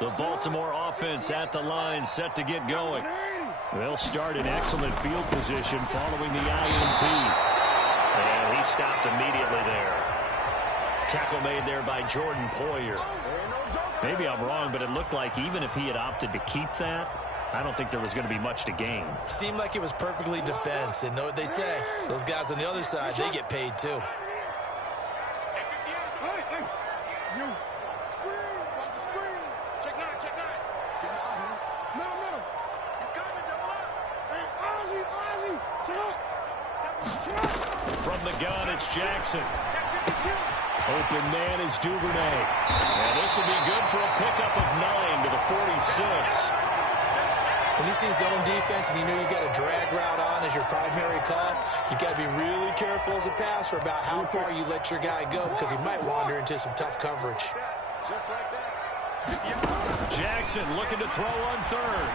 The Baltimore offense at the line, set to get going. They'll start in excellent field position following the INT. And he stopped immediately there. Tackle made there by Jordan Poyer. Maybe I'm wrong, but it looked like even if he had opted to keep that, I don't think there was going to be much to gain. Seemed like it was perfectly defense. And know what they say? Those guys on the other side, they get paid too. From the gun, it's Jackson. Open man is Duvernay. And this will be good for a pickup of 9 to the 46. When you see zone defense and you know you got a drag route on as your primary call, you got to be really careful as a passer about how far you let your guy go because he might wander into some tough coverage. Jackson looking to throw on third.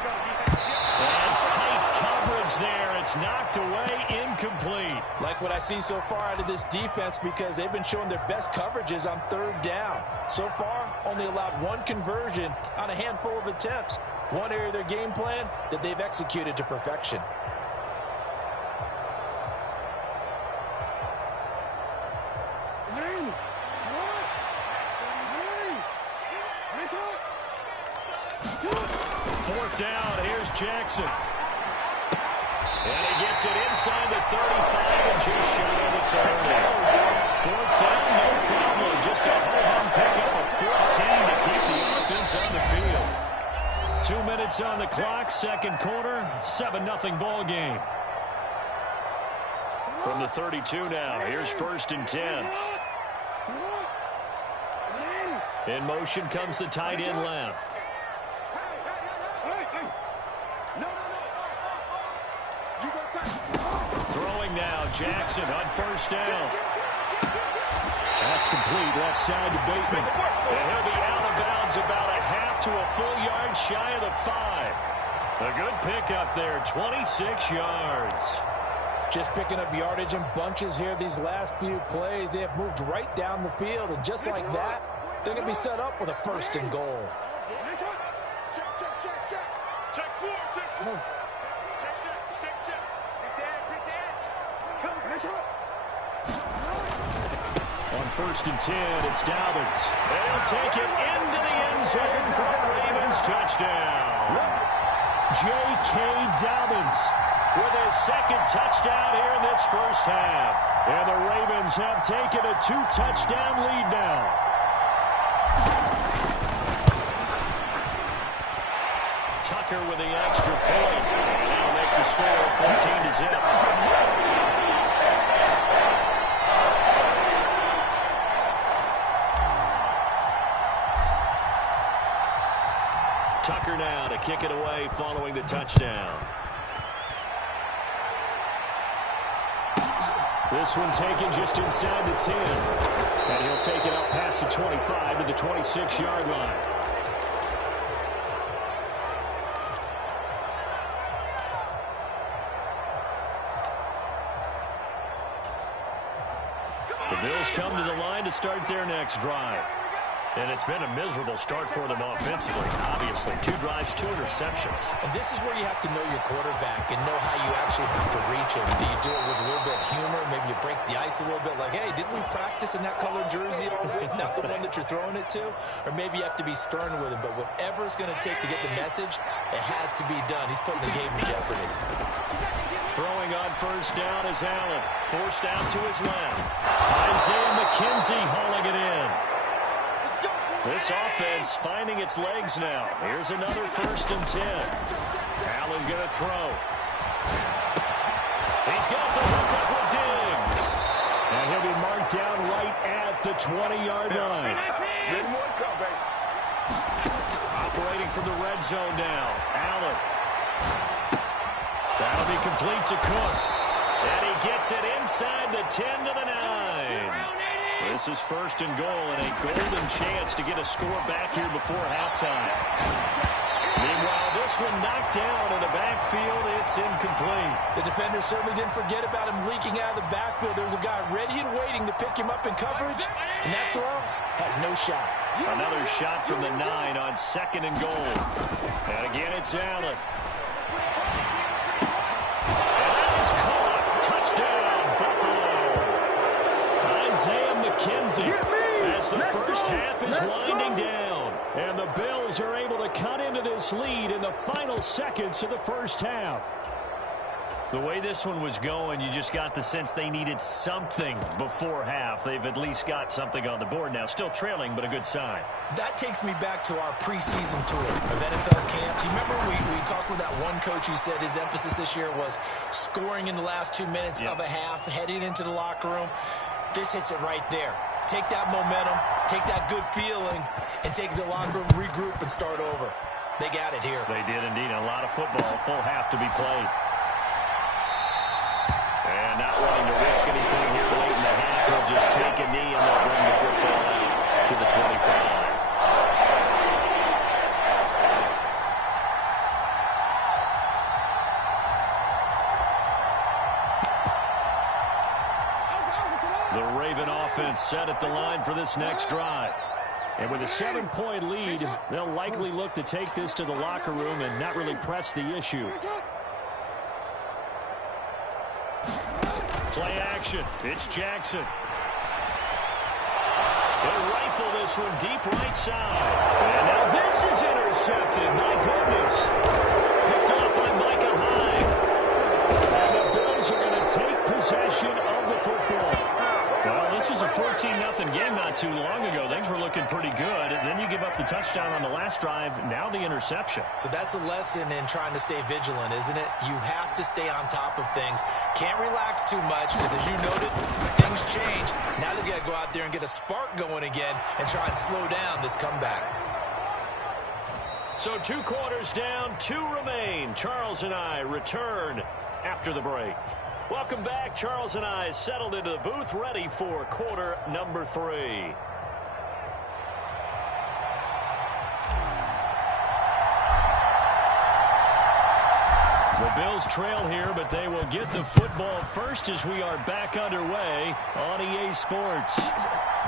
And tight coverage there. It's knocked away, incomplete. Like what I see so far out of this defense because they've been showing their best coverages on third down. So far, only allowed one conversion on a handful of attempts. One area of their game plan that they've executed to perfection. Fourth down, here's Jackson. And he gets it inside the 35 and just shy of the 30. Fourth down, no problem. Just a home pickup of 14 to keep the offense on the field. 2 minutes on the clock, second quarter, 7-0 ball game. From the 32 now, here's 1st and 10. In motion comes the tight end left. Throwing now, Jackson on 1st down. That's complete, left side to Bateman. And he'll be out of bounds about a half to a full yard shy of the 5. A good pickup there, 26 yards. Just picking up yardage in bunches here these last few plays. They have moved right down the field, and just like that, they're going to be set up with a 1st and goal. Check 4. On 1st and 10, it's Dobbins. And he'll take it into the end zone for a Ravens touchdown. J.K. Dobbins with his 2nd touchdown here in this first half. And the Ravens have taken a 2-touchdown lead now. Tucker with the extra point. And that'll make the score 14-0. Tucker now to kick it away following the touchdown. This one taken just inside the 10. And he'll take it up past the 25 to the 26-yard line. The Bills come to the line to start their next drive. And it's been a miserable start for them offensively. Obviously, 2 drives, 2 interceptions. And this is where you have to know your quarterback and know how you actually have to reach him. Do you do it with a little bit of humor? Maybe you break the ice a little bit like, hey, didn't we practice in that colored jersey all week? Not the one that you're throwing it to? Or maybe you have to be stern with him. But whatever it's going to take to get the message, it has to be done. He's putting the game in jeopardy. Throwing on 1st down is Allen. Forced out to his left. Isaiah McKenzie hauling it in. This offense finding its legs now. Here's another 1st and 10. Allen going to throw. He's got the hook up with Diggs. And he'll be marked down right at the 20-yard line. Operating from the red zone now. Allen. That'll be complete to Cook. And he gets it inside the 10 to the 9. This is 1st and goal and a golden chance to get a score back here before halftime. Meanwhile, this one knocked down in the backfield. It's incomplete. The defender certainly didn't forget about him leaking out of the backfield. There was a guy ready and waiting to pick him up in coverage, and that throw had no shot. Another shot from the 9 on 2nd and goal. And again, it's Allen. And that is caught. Touchdown, Buffalo. Isaiah McKenzie as the first half is winding down. And the Bills are able to cut into this lead in the final seconds of the first half. The way this one was going, you just got the sense they needed something before half. They've at least got something on the board now. Still trailing, but a good sign. That takes me back to our preseason tour of NFL camps. You remember we talked with that one coach who said his emphasis this year was scoring in the last 2 minutes of a half, heading into the locker room. This hits it right there. Take that momentum, take that good feeling, and take it to the locker room, regroup, and start over. They got it here. They did indeed. A lot of football, full half to be played. And not wanting to risk anything here late in the half, he'll just take a knee and they'll bring the football out to the 25. The Raven offense set at the line for this next drive. And with a 7-point lead, they'll likely look to take this to the locker room and not really press the issue. Play action. It's Jackson. They'll rifle this one deep right side. And now this is intercepted. My goodness. Picked up by Micah Hyde. And the Bills are going to take possession of the football. Well, this was a 14-0 game not too long ago. Things were looking pretty good. And then you give up the touchdown on the last drive. Now the interception. So that's a lesson in trying to stay vigilant, isn't it? You have to stay on top of things. Can't relax too much because, as you noted, things change. Now they've got to go out there and get a spark going again and try and slow down this comeback. So 2 quarters down, 2 remain. Charles and I return after the break. Welcome back. Charles and I settled into the booth, ready for quarter number 3. The Bills trail here, but they will get the football first as we are back underway on EA Sports.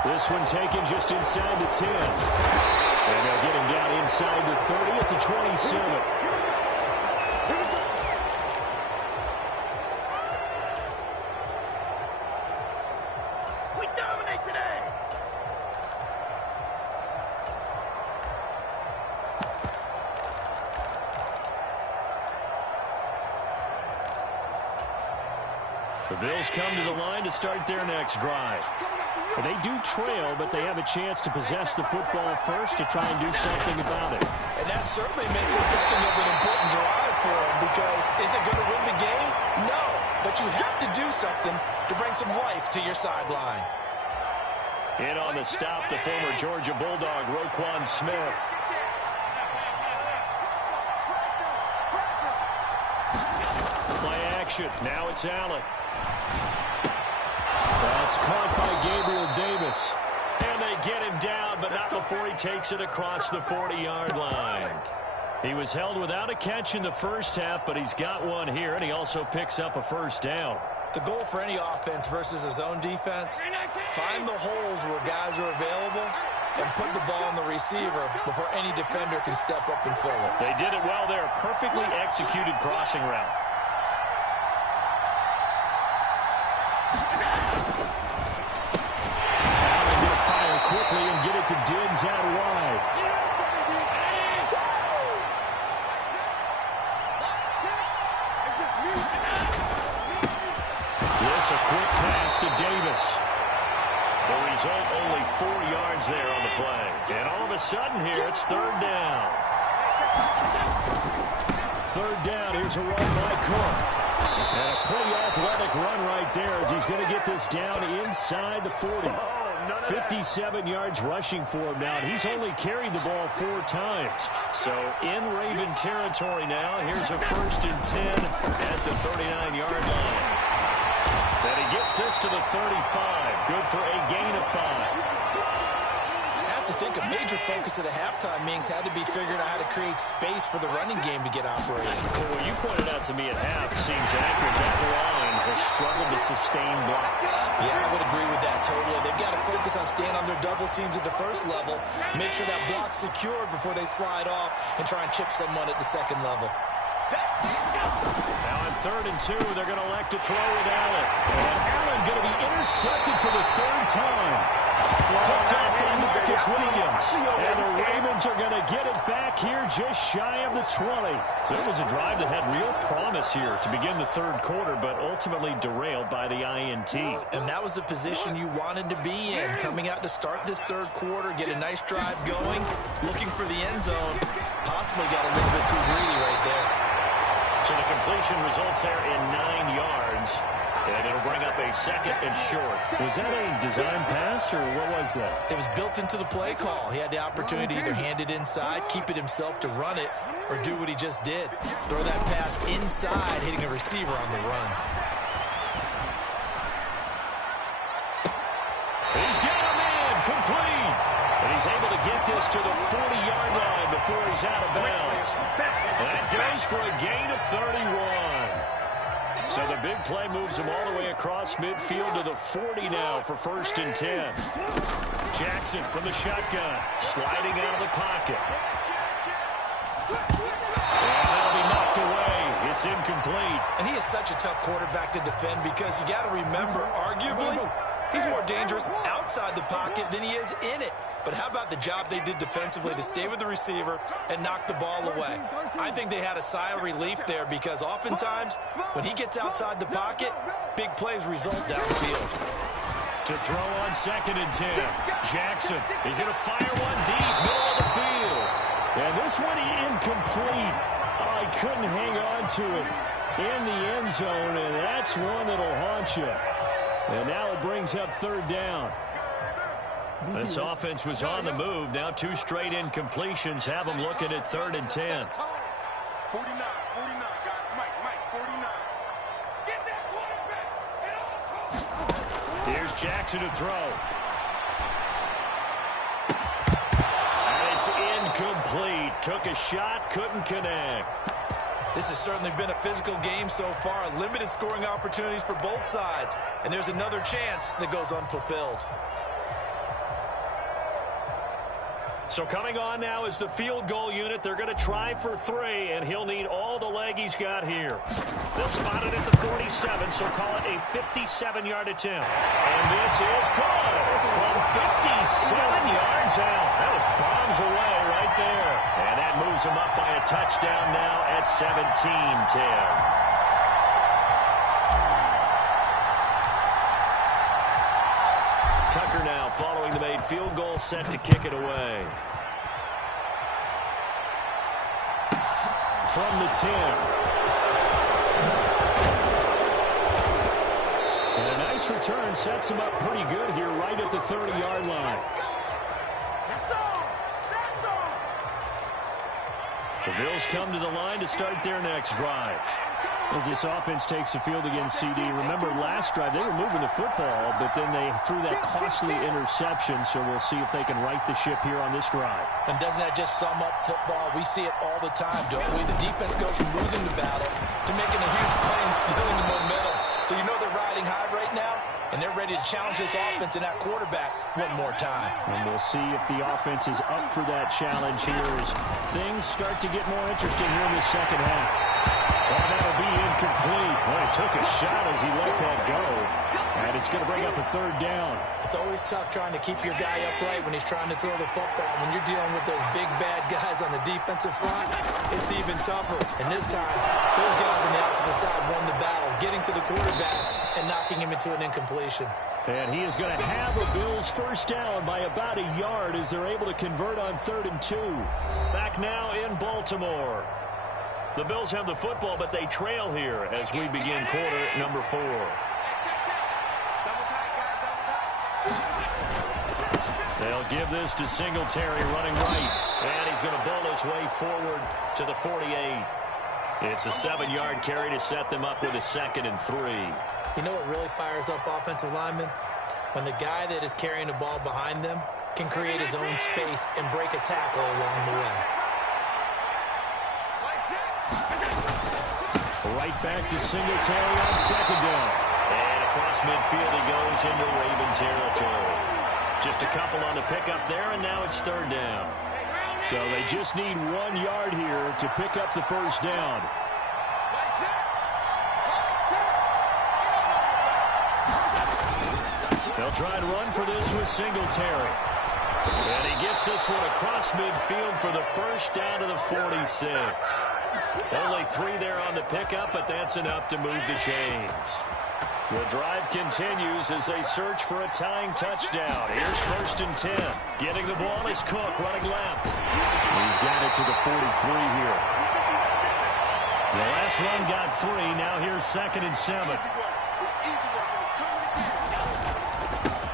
This one taken just inside the 10. And they'll get him down inside the 30 at the 27. The Bills come to the line to start their next drive. And they do trail, but they have a chance to possess the football first to try and do something about it. And that certainly makes it something of an important drive for them, because is it going to win the game? No, but you have to do something to bring some life to your sideline. In on the stop, the former Georgia Bulldog, Roquan Smith. Play action. Now it's Allen. That's caught by Gabriel Davis. And they get him down, but not before he takes it across the 40-yard line. He was held without a catch in the first half, but he's got one here, and he also picks up a first down. The goal for any offense versus his own defense, find the holes where guys are available and put the ball on the receiver before any defender can step up and fill it. They did it well there. Perfectly executed crossing route. Quickly and get it to Diggs out wide. This a quick pass to Davis. The result, only 4 yards there on the play. And all of a sudden here, it's 3rd down. 3rd down, here's a run by Cook. And a pretty athletic run right there as he's going to get this down inside the 40. 57 yards rushing for him now, and he's only carried the ball 4 times. So in Raven territory now, here's a 1st and 10 at the 39-yard line. And he gets this to the 35. Good for a gain of 5. to think a major focus of the halftime meetings had to be figuring out how to create space for the running game to get operating. Well, what you pointed out to me at half seems accurate. That line has struggled to sustain blocks. Yeah, I would agree with that totally. They've got to focus on staying on their double teams at the first level, make sure that block's secured before they slide off and try and chip someone at the second level. Now on 3rd and 2, they're going to elect to throw with Allen. And Allen going to be intercepted for the 3rd time. Picked up by Marcus Williams. And the Ravens are going to get it back here just shy of the 20. So it was a drive that had real promise here to begin the 3rd quarter, but ultimately derailed by the INT. And that was the position you wanted to be in, coming out to start this 3rd quarter, get a nice drive going, looking for the end zone. Possibly got a little bit too greedy right there. So the completion results there in 9 yards. And it'll bring up a 2nd and short. Was that a design pass, or what was that? It was built into the play call. He had the opportunity to either hand it inside, keep it himself to run it, or do what he just did. Throw that pass inside, hitting a receiver on the run. He's got a man complete. And he's able to get this to the 40-yard line before he's out of bounds. That goes for a gain of 31. So the big play moves him all the way across midfield to the 40 now for 1st and 10. Jackson from the shotgun, sliding out of the pocket. And that'll be knocked away. It's incomplete. And he is such a tough quarterback to defend because you got to remember, arguably, he's more dangerous outside the pocket than he is in it. But how about the job they did defensively to stay with the receiver and knock the ball away? I think they had a sigh of relief there because oftentimes when he gets outside the pocket, big plays result downfield. To throw on 2nd and 10. Jackson is going to fire one deep, middle of the field. And this one incomplete. Oh, he couldn't hang on to it in the end zone, and that's one that'll haunt you. And now it brings up 3rd down. This offense was on the move. Now 2 straight incompletions have them looking at 3rd and 10. 49, guys. Mike, 49. Get that quarterback. Here's Jackson to throw. And it's incomplete. Took a shot, couldn't connect. This has certainly been a physical game so far. Limited scoring opportunities for both sides. And there's another chance that goes unfulfilled. So coming on now is the field goal unit. They're going to try for 3, and he'll need all the leg he's got here. They'll spot it at the 47, so call it a 57-yard attempt. And this is good from 57 yards out. That was bombs away right there. And that moves him up by a touchdown now at 17-10. Tucker now following the made field goal, set to kick it away. From the 10. And a nice return sets him up pretty good here right at the 30-yard line. The Bills come to the line to start their next drive. As this offense takes the field against CD, remember last drive they were moving the football, but then they threw that costly interception, so we'll see if they can right the ship here on this drive. And doesn't that just sum up football? We see it all the time, don't we? The defense goes from losing the battle to making a huge play and stealing the momentum. So you know they're riding high right now, and they're ready to challenge this offense and that quarterback one more time. And we'll see if the offense is up for that challenge here as things start to get more interesting here in the second half. Well, that'll be incomplete. Well, he took a shot as he let that go. And it's going to bring up a 3rd down. It's always tough trying to keep your guy upright when he's trying to throw the football. When you're dealing with those big, bad guys on the defensive front, it's even tougher. And this time, those guys on the opposite side won the battle, getting to the quarterback and knocking him into an incompletion. And he is going to have a Bills 1st down by about a yard as they're able to convert on 3rd and 2. Back now in Baltimore. The Bills have the football, but they trail here as we begin quarter number 4. They'll give this to Singletary running right. And he's going to bowl his way forward to the 48. It's a 7-yard carry to set them up with a 2nd and 3. You know what really fires up offensive linemen? When the guy that is carrying the ball behind them can create his own space and break a tackle along the way. Right back to Singletary on second down. And across midfield he goes into Raven territory. Just a couple on the pickup there, and now it's third down. So they just need 1 yard here to pick up the first down. They'll try and run for this with Singletary. And he gets this one across midfield for the first down to the 46. Only 3 there on the pickup, but that's enough to move the chains. The drive continues as they search for a tying touchdown. Here's first and 10. Getting the ball is Cook running left. He's got it to the 43 here. The last run got 3. Now here's second and 7.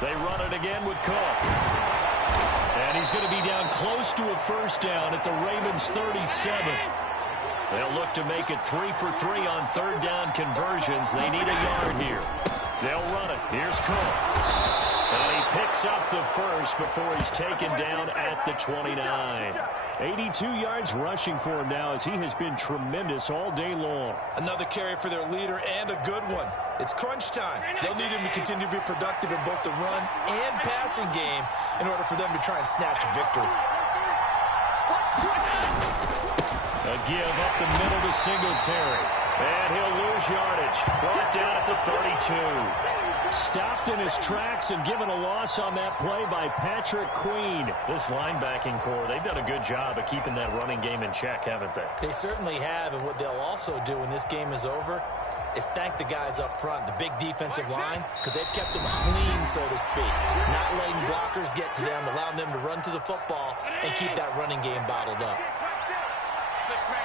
They run it again with Cook. And he's going to be down close to a first down at the Ravens' 37. They'll look to make it 3 for 3 on third down conversions. They need a yard here. They'll run it. Here's Cook. And he picks up the first before he's taken down at the 29. 82 yards rushing for him now as he has been tremendous all day long. Another carry for their leader and a good one. It's crunch time. They'll need him to continue to be productive in both the run and passing game in order for them to try and snatch a victory. A give up the middle to Singletary. And he'll lose yardage. Brought down at the 32. Stopped in his tracks and given a loss on that play by Patrick Queen. This linebacking core, they've done a good job of keeping that running game in check, haven't they? They certainly have, and what they'll also do when this game is over is thank the guys up front, the big defensive line, because they've kept them clean, so to speak. Not letting blockers get to them, allowing them to run to the football and keep that running game bottled up. 6-man.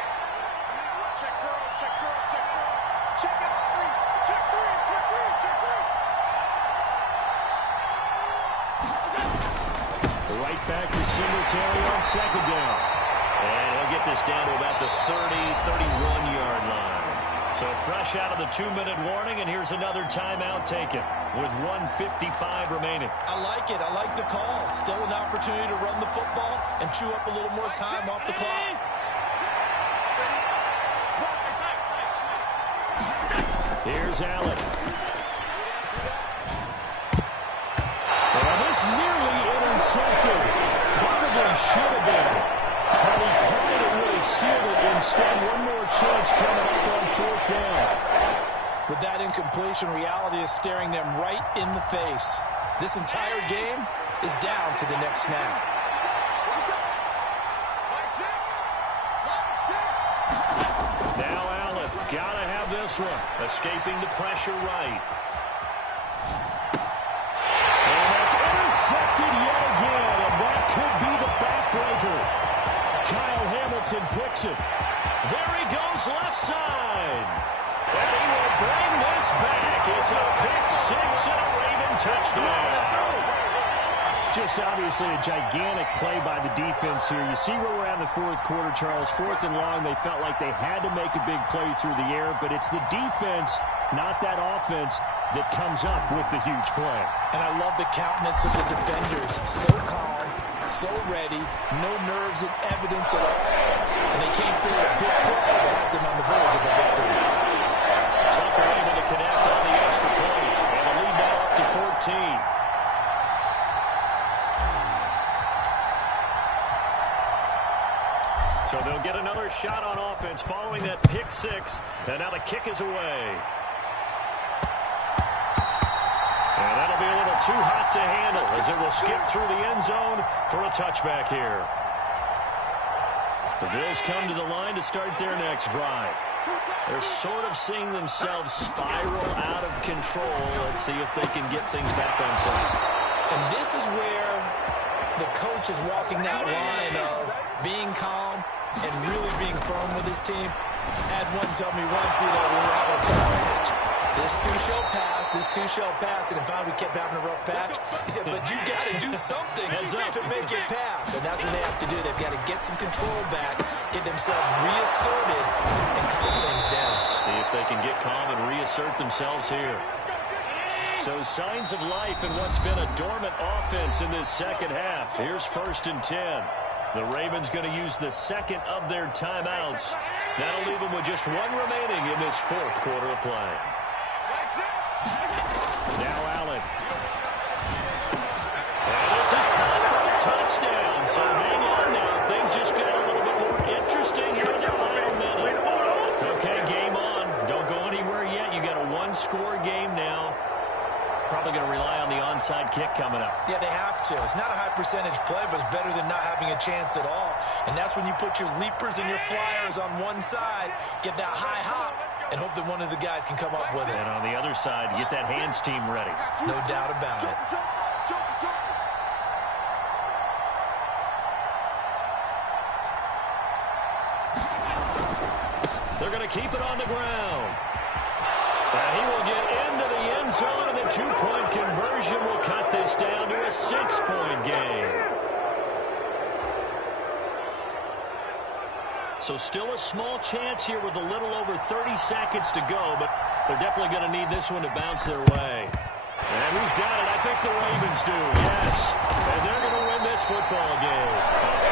Check girls, check girls, check girls. Check it out, three. Check 3, check 3, check 3. Right back to Singletary on second down. And he'll get this down to about the 31-yard line. So fresh out of the 2-minute warning, and here's another timeout taken with 1:55 remaining. I like it. I like the call. Still an opportunity to run the football and chew up a little more time off the clock. Here's Allen. Well, this nearly intercepted. Probably should have been. But he caught it and really sealed it. Instead, one more chance coming up on fourth down. With that incompletion, reality is staring them right in the face. This entire game is down to the next snap. Now Allen, gotta have this one. Escaping the pressure right. And that's intercepted yet again, and that could be the backbreaker. Kyle Hamilton picks it. There he goes left side. And he will bring this back. It's a pick six and a Raven touchdown. Just obviously a gigantic play by the defense here. You see where we're at in the fourth quarter, Charles. Fourth and long, they felt like they had to make a big play through the air, but it's the defense, not that offense, that comes up with the huge play. And I love the countenance of the defenders. So calm, so ready, no nerves and evidence at all. And they came through a big play that has them on the verge of a victory. Tucker able to connect on the extra point, and the lead now up to 14. So they'll get another shot on offense following that pick six. And now the kick is away. And that'll be a little too hot to handle as it will skip through the end zone for a touchback here. The Bills come to the line to start their next drive. They're sort of seeing themselves spiral out of control. Let's see if they can get things back on track. And this is where the coach is walking that line of being calm and really being firm with his team. I had one tell me once, we were out of tough patch. This too shall pass, this too shall pass. And if we kept having a rough patch, he said, but you got to do something to make it pass. And that's what they have to do. They've got to get some control back, get themselves reasserted, and calm things down. See if they can get calm and reassert themselves here. So signs of life in what's been a dormant offense in this second half. Here's 1st and 10. The Ravens going to use the second of their timeouts. That'll leave them with just one remaining in this 4th quarter of play. Now Allen. And this is caught for a touchdown. So hang on now. Things just got a little bit more interesting here in the final minute. Okay, game on. Don't go anywhere yet. You got a one-score game now. Probably going to rely on the onside kick coming up. Yeah, they have to. It's not a high percentage play, but it's better than not having a chance at all. And that's when you put your leapers and your flyers on one side, get that high hop, and hope that one of the guys can come up with it. And on the other side, get that hands team ready. No doubt about it. They're going to keep it on the ground. And he will get into the end zone, and the 2-point conversion will cut this down to a 6-point game. So still a small chance here with a little over 30 seconds to go, but they're definitely going to need this one to bounce their way. And who's got it? I think the Ravens do, yes. And they're going to win this football game.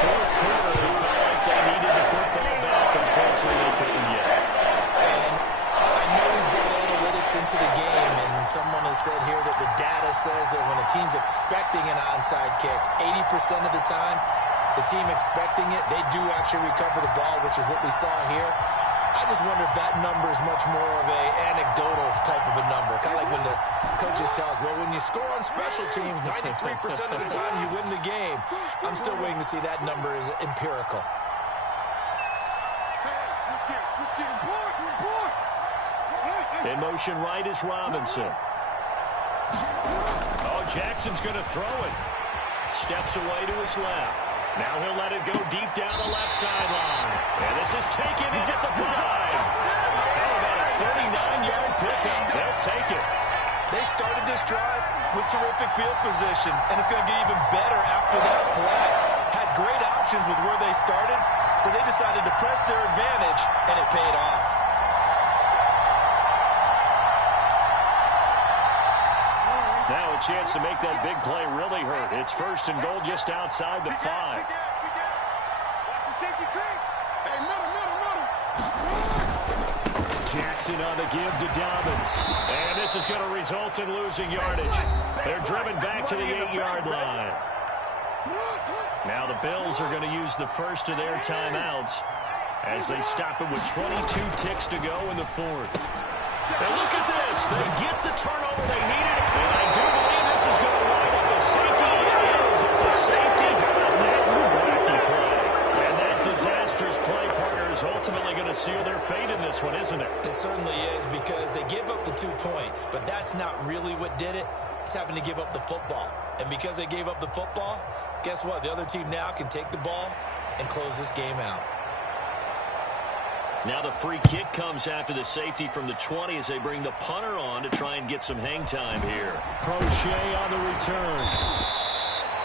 4th quarter, they felt like they needed the football back. Unfortunately, they couldn't yet. Into the game, and someone has said here that the data says that when a team's expecting an onside kick, 80% of the time, the team expecting it, they do actually recover the ball, which is what we saw here. I just wonder if that number is much more of a anecdotal type of a number, kind of like when the coaches tell us, well, when you score on special teams, 93% of the time you win the game. I'm still waiting to see that number is empirical. In motion right is Robinson. Oh, Jackson's going to throw it. Steps away to his left. Now he'll let it go deep down the left sideline. And this is taken in at the 5. How about a 39-yard pickup? They'll take it. They started this drive with terrific field position, and it's going to get even better after that play. Had great options with where they started, so they decided to press their advantage, and it paid off. Now a chance to make that big play really hurt. It's 1st and goal just outside the 5. Jackson on the give to Dobbins. And this is going to result in losing yardage. They're driven back to the 8-yard line. Now the Bills are going to use the first of their timeouts as they stop it with 22 ticks to go in the 4th. And look at this. They get the turnover they needed. And I do believe this is going to wind up a safety. It is. It's a safety. That's a wacky play. And that disastrous play, partner, is ultimately going to seal their fate in this one, isn't it? It certainly is, because they gave up the 2 points. But that's not really what did it. It's having to give up the football. And because they gave up the football, guess what? The other team now can take the ball and close this game out. Now the free kick comes after the safety from the 20 as they bring the punter on to try and get some hang time here. Crochet on the return.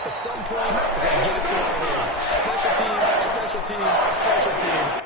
At some point, we're going to get it through our hands. Special teams, special teams, special teams.